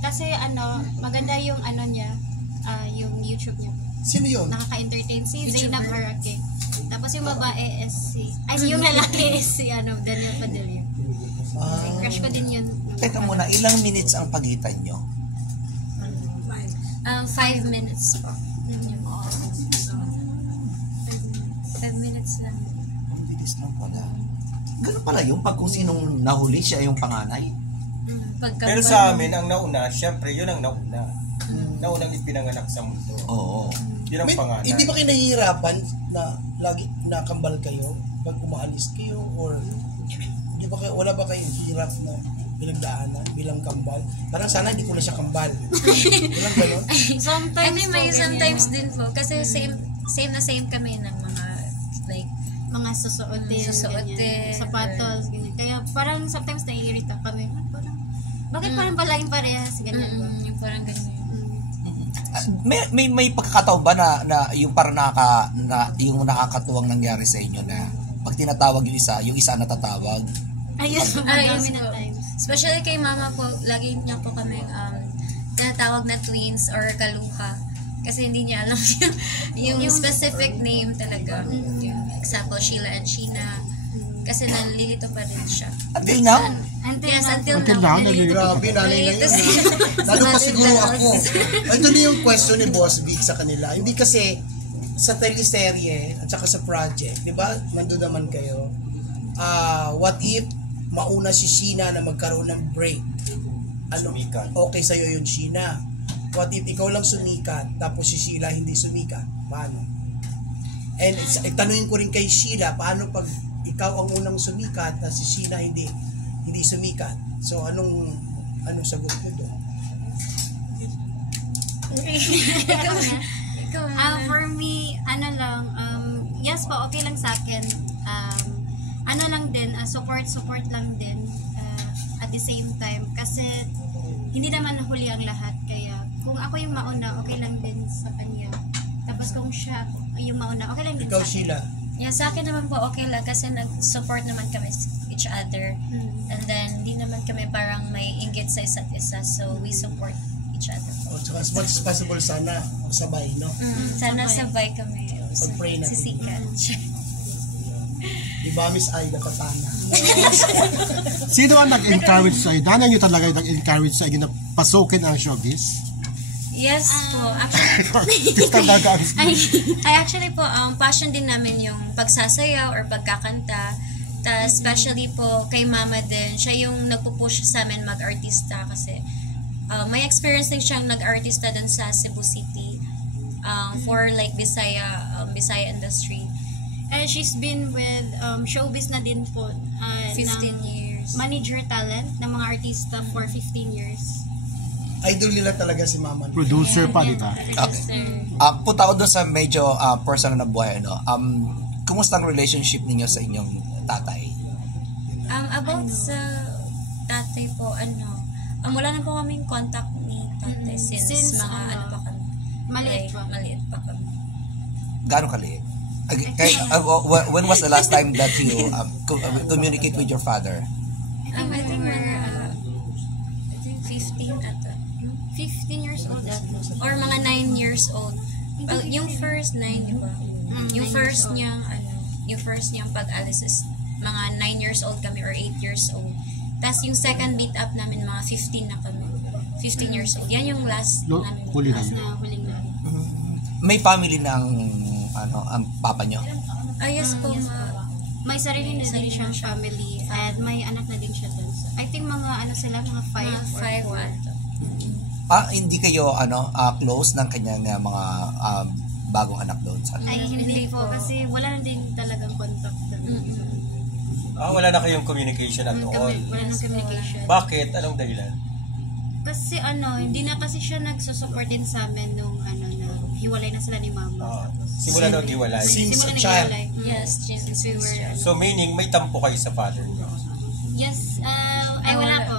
Kasi maganda yung niya, yung YouTube niya. Sino yun? Nakaka-entertain si Zainab Harake. Tapos yung babae is yung lalaki is si Daniel Padilla. Crush ko din yun. Teka muna, ilang minutes ang pagitan nyo? 5 minutes po. 5 minutes lang. Ang bilis lang pala. Ganun pala yung pag kung sinong nahuli, siya yung panganay. Pero sa amin, ang nauna, syempre, yun ang nauna. Naunang ipinanganak sa mundo. Oo. Yun ang panganay. Hindi ba kayo nahihirapan na lagi nakambal kayo pag umaalis kayo, or hindi ba kayo, wala ba kayong hirap na pinagdaanan bilang kambal? Parang sana hindi ko na siya kambal. Walang gano'n? Sometimes din po. Kasi same kami ng mga like mga susuotin, ganyan, sapatos, ganyan. Kaya parang sometimes naiirita kami. Parang, bakit parang palaging parehas, ganyan ba? yung parang ganyan. May pagkakataon ba na yung parang yung nakakatuwang nangyari sa inyo na pag tinatawag yung isa natatawag? Ayos, madami na times. Especially kay mama po, lagi niya po kami tinatawag na twins or kaluha. Kasi hindi niya alam yung specific name talaga. Example, Sheila and Sheena. Kasi nalilito pa rin siya. Until now? Until now. Grabe, nanay na yun. Lalo pa siguro ako. Ito na yung question ni Boss Vic sa kanila. Hindi kasi sa teleserye at saka sa project, di ba, nandun naman kayo, what if mauna si Sheena na magkaroon ng break? Sumikat. Okay sa'yo yun, Sheena. What if ikaw lang sumikat, tapos si Sheila hindi sumikat? Paano? And tanungin ko rin kay Sheila, paano pag ikaw ang unang sumikat na si Sheena hindi sumikat? So anong sagot mo doon? For me, yes po, okay lang sa akin. Lang din, support lang din at the same time. Kasi hindi naman huli ang lahat. Kaya kung ako yung mauna, okay lang din sa kanya. Tapos kung siya yung mauna, okay lang din Ikaw, sa akin. Sheila? Yeah, sa akin naman po okay lang kasi nag-support naman kami each other. And then, hindi naman kami parang may inggit sa isa't isa. So, we support each other. So, as much as possible, sana sabay, no? Sana sabay kami. Pag-pray natin. Sisikat. Diba, Miss Aida Patana? Sino ang nag-encourage sa'yo? Nanay niyo talaga yung nag-encourage sa'yo na pasukin ang showbiz? Yes po. Actually, actually po, passion din namin yung pagsasayaw or pagkakanta. Especially po kay mama din, siya yung nagpo-push sa amin mag-artista kasi may experience din siyang nag-artista dun sa Cebu City for like Bisaya industry. And she's been with showbiz na din po. 15 years. Manager talent ng mga artista for 15 years. Idol nila talaga si Mama. Producer pa, di ba? Okay. Punta ako doon sa medyo personal na buhay. Kumusta ang relationship ninyo sa inyong tatay? About sa tatay po, wala na po kaming contact ni tatay since mga pa kami. Maliit pa kami. Gaano kaliit? When was the last time that you communicate with your father? I think we're 15 at 15 years old or mga 9 years old. Yung first 9, di ba? Yung first niyang pag-alis is mga 9 years old kami or 8 years old. Tapos yung second beat up namin mga 15 na kami. 15 years old. Yan yung last namin. Huling na. May family ng ang papa nyo? Yes po. May sarili na din siyang family at may anak na din siya dun. I think mga sila, mga 5 or 4. Hindi kayo close ng kanyang mga bagong anak doon sa Ay, hindi po kasi wala na din talagang contact doon. Wala na kayong communication at all. Wala na communication. Bakit? Anong dahilan? Kasi hindi na kasi siya nagsusupport din sa amin nung na hiwalay na sila ni mama. Simula nung hiwalay. Since a child. Yes, since we were. So meaning may tampo kayo sa father niyo? Yes, wala po.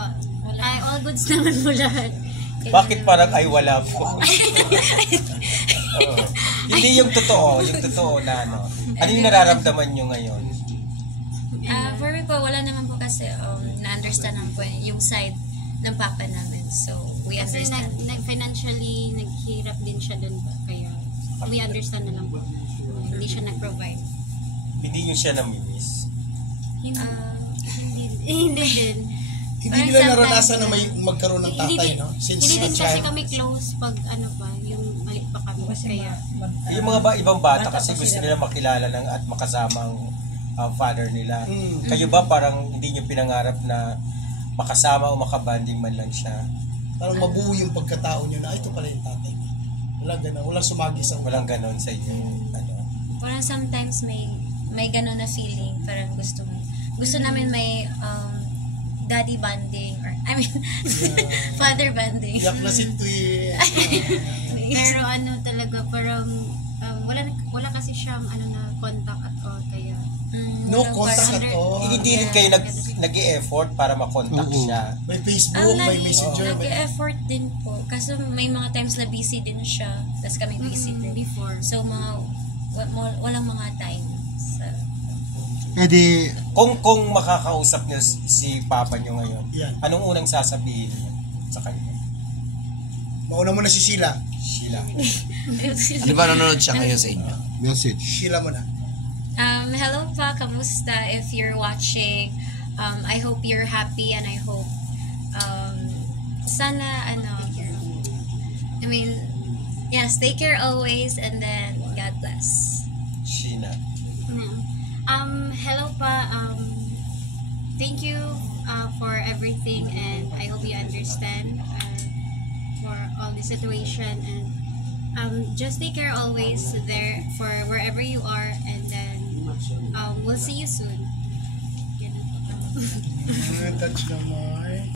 All goods naman po lahat. Bakit parang wala po? Hindi yung totoo na Ano yung nararamdaman nyo ngayon? For me po, wala naman po kasi na-understand naman po yung side ng papa namin. So, we Kasi understand. financially, naghirap din siya doon. Kaya, we understand na lang po. Hindi siya nag-provide. Hindi nyo siya namimiss. Hindi din. Hindi Parang nila sometimes, naranasan na may magkaroon ng tatay, no? Since hindi din a kasi child. kami close pag yung maliit pa kami. Kaya, Yung mga ibang bata kasi gusto nila makilala ng at makasama ang father nila. Kayo ba parang hindi nyo pinangarap na makasama o makabanding man lang siya? Parang mabuo yung pagkatao nyo na, ito pala yung tatay niya. Walang ganun, walang sumagi sa Walang ganon sa inyo. Ano? Parang sometimes may gano'n na feeling. Parang gusto namin may daddy bonding or father bonding. Yak na si Tui. pero talaga, parang wala kasi siyang na contact at all. Kaya, No walang contact parang- at all. Hindi rin kayo nag-i-effort para makontak Oo. siya. May Facebook, may messenger. may- nag-effort din po. Kasi may mga times na busy din siya. Tapos kami busy din. before. So, walang mga time. So, Eh di, Kung makakausap niyo si papa niyo ngayon, Yan. anong unang sasabihin niyo sa kanya? Mauna mo na si Sheila. Sheila. Di ba nanonood siya ngayon sa inyo? message. Sheila mo na. hello pa, kamusta? If you're watching, I hope you're happy and I hope sana yes, take care always and then God bless. Sheena. Hello pa. Thank you for everything, and I hope you understand for all the situation, and just take care always there for wherever you are, and then we'll see you soon. Touch naman.